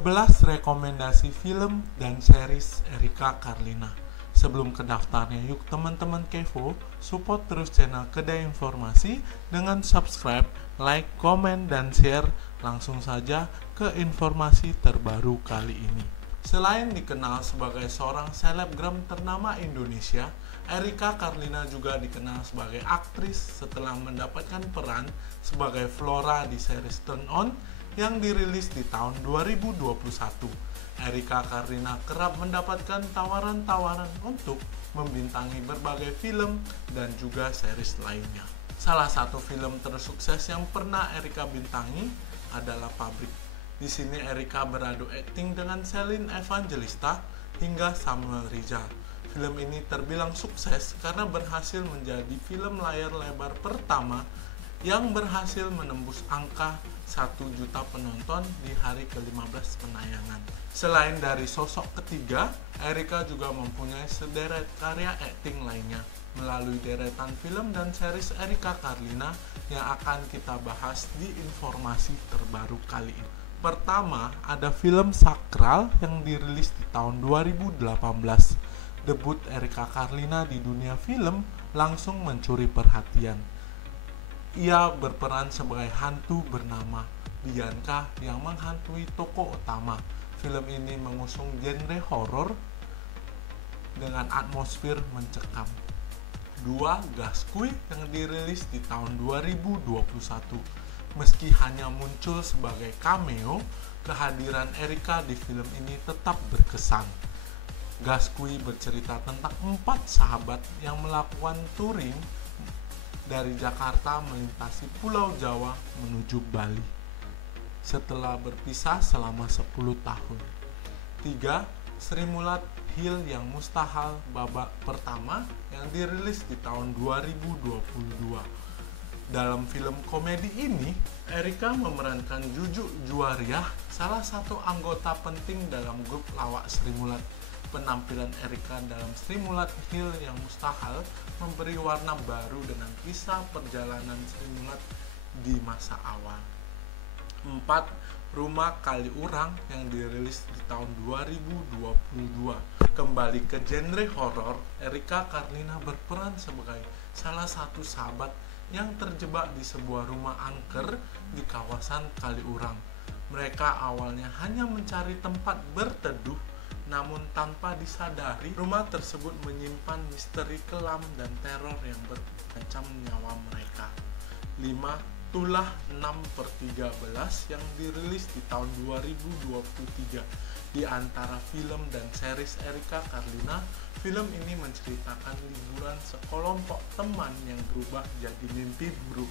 11 rekomendasi film dan series Erika Karlina. Sebelum ke daftarnya, yuk teman-teman Kevo support terus channel Kedai Informasi dengan subscribe, like, komen, dan share. Langsung saja ke informasi terbaru kali ini. Selain dikenal sebagai seorang selebgram ternama Indonesia, Erika Karlina juga dikenal sebagai aktris setelah mendapatkan peran sebagai Flora di series Turn On yang dirilis di tahun 2021. Erika Karlina kerap mendapatkan tawaran-tawaran untuk membintangi berbagai film dan juga series lainnya. Salah satu film tersukses yang pernah Erika bintangi adalah Pabrik. Di sini Erika beradu akting dengan Celine Evangelista hingga Samuel Rizal. Film ini terbilang sukses karena berhasil menjadi film layar lebar pertama yang berhasil menembus angka 1 juta penonton di hari ke-15 penayangan. Selain dari sosok ketiga, Erika juga mempunyai sederet karya akting lainnya melalui deretan film dan series Erika Karlina yang akan kita bahas di informasi terbaru kali ini. Pertama, ada film Sakral yang dirilis di tahun 2018. Debut Erika Karlina di dunia film langsung mencuri perhatian. Ia berperan sebagai hantu bernama Bianca yang menghantui tokoh utama. Film ini mengusung genre horor dengan atmosfer mencekam. 2. Gaskuy yang dirilis di tahun 2021. Meski hanya muncul sebagai cameo, kehadiran Erika di film ini tetap berkesan. Gaskuy bercerita tentang 4 sahabat yang melakukan touring dari Jakarta melintasi Pulau Jawa menuju Bali setelah berpisah selama 10 tahun. 3. Sri Mulat Hill yang Mustahil babak pertama yang dirilis di tahun 2022. Dalam film komedi ini, Erika memerankan Juju Juwariah, salah satu anggota penting dalam grup lawak Sri Mulat. Penampilan Erika dalam Sri Mulat Hill yang Mustahil memberi warna baru dengan kisah perjalanan Sri Mulat di masa awal. 4. Rumah Kaliurang yang dirilis di tahun 2022. Kembali ke genre horor, Erika Karlina berperan sebagai salah satu sahabat yang terjebak di sebuah rumah angker di kawasan Kaliurang. Mereka awalnya hanya mencari tempat berteduh, namun tanpa disadari, rumah tersebut menyimpan misteri kelam dan teror yang berancam nyawa mereka. 5. Tulah 6/13 yang dirilis di tahun 2023. Di antara film dan series Erika Karlina, film ini menceritakan liburan sekelompok teman yang berubah jadi mimpi buruk.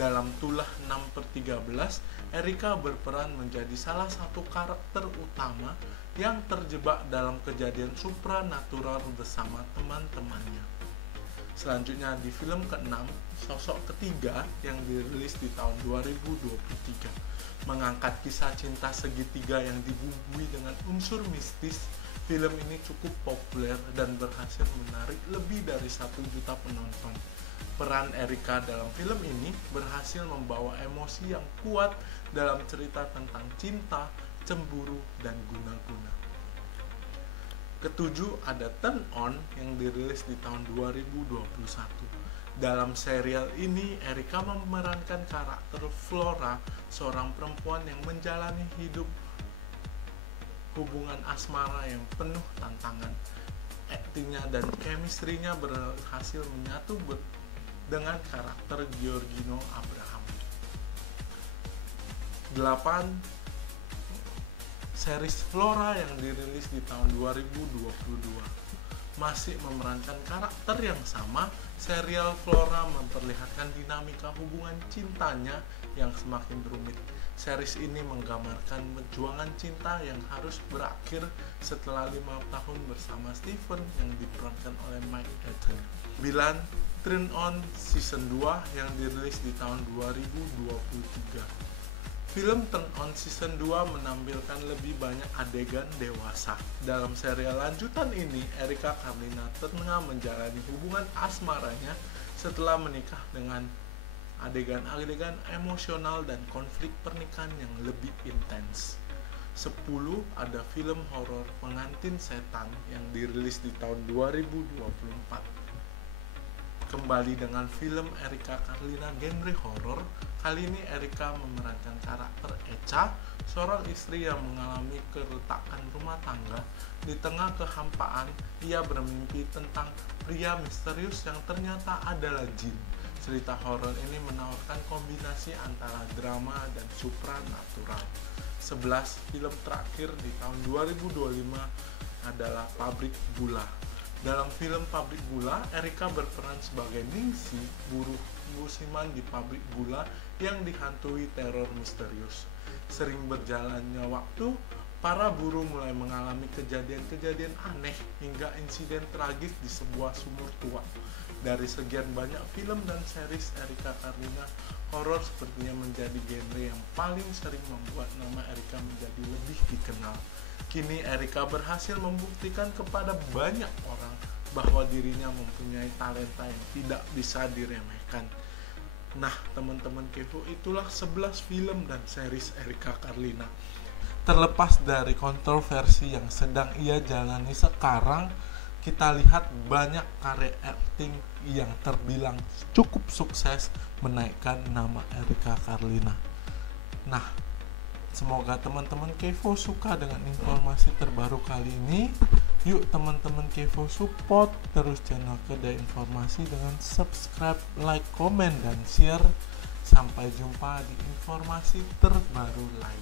Dalam Tulah 6/13, Erika berperan menjadi salah satu karakter utama yang terjebak dalam kejadian supranatural bersama teman-temannya. Selanjutnya di film ke-6, Sosok Ketiga yang dirilis di tahun 2023 mengangkat kisah cinta segitiga yang dibumbui dengan unsur mistis. Film ini cukup populer dan berhasil menarik lebih dari 1 juta penonton. Peran Erika dalam film ini berhasil membawa emosi yang kuat dalam cerita tentang cinta, cemburu, dan guna-guna. Ketujuh, ada Turn On yang dirilis di tahun 2021. Dalam serial ini, Erika memerankan karakter Flora, seorang perempuan yang menjalani hidup hubungan asmara yang penuh tantangan. Aktingnya dan chemistry-nya berhasil menyatu dengan karakter Giorgino Abraham. 8. Series Flora yang dirilis di tahun 2022 masih memerankan karakter yang sama. Serial Flora memperlihatkan dinamika hubungan cintanya yang semakin rumit. Series ini menggambarkan perjuangan cinta yang harus berakhir setelah 5 tahun bersama Steven yang diperankan oleh Mike Etten. 9. Turn On Season 2 yang dirilis di tahun 2023. Film Turn On Season 2 menampilkan lebih banyak adegan dewasa. Dalam serial lanjutan ini, Erika Karlina tengah menjalani hubungan asmaranya setelah menikah dengan adegan-adegan emosional dan konflik pernikahan yang lebih intens. 10 ada film horor Pengantin Setan yang dirilis di tahun 2024. Kembali dengan film Erika Karlina genre horor. Kali ini Erika memerankan karakter Echa, seorang istri yang mengalami keretakan rumah tangga. Di tengah kehampaan, ia bermimpi tentang pria misterius yang ternyata adalah jin. Cerita horor ini menawarkan kombinasi antara drama dan supranatural. 11 film terakhir di tahun 2025 adalah Pabrik Gula. Dalam film Pabrik Gula, Erika berperan sebagai Ningsi, buruh musiman di pabrik gula yang dihantui teror misterius. Sering berjalannya waktu, para buruh mulai mengalami kejadian-kejadian aneh hingga insiden tragis di sebuah sumur tua. Dari sekian banyak film dan series Erika Karlina, horor sepertinya menjadi genre yang paling sering membuat nama Erika menjadi lebih dikenal. Kini Erika berhasil membuktikan kepada banyak orang bahwa dirinya mempunyai talenta yang tidak bisa diremehkan. Nah, teman-teman Kevo, itulah 11 film dan series Erika Karlina. Terlepas dari kontroversi yang sedang ia jalani sekarang, kita lihat banyak karya acting yang terbilang cukup sukses menaikkan nama Erika Karlina. Nah, semoga teman-teman Kevo suka dengan informasi terbaru kali ini. Yuk teman-teman Kevo, support terus channel Kedai Informasi dengan subscribe, like, komen, dan share. Sampai jumpa di informasi terbaru lain.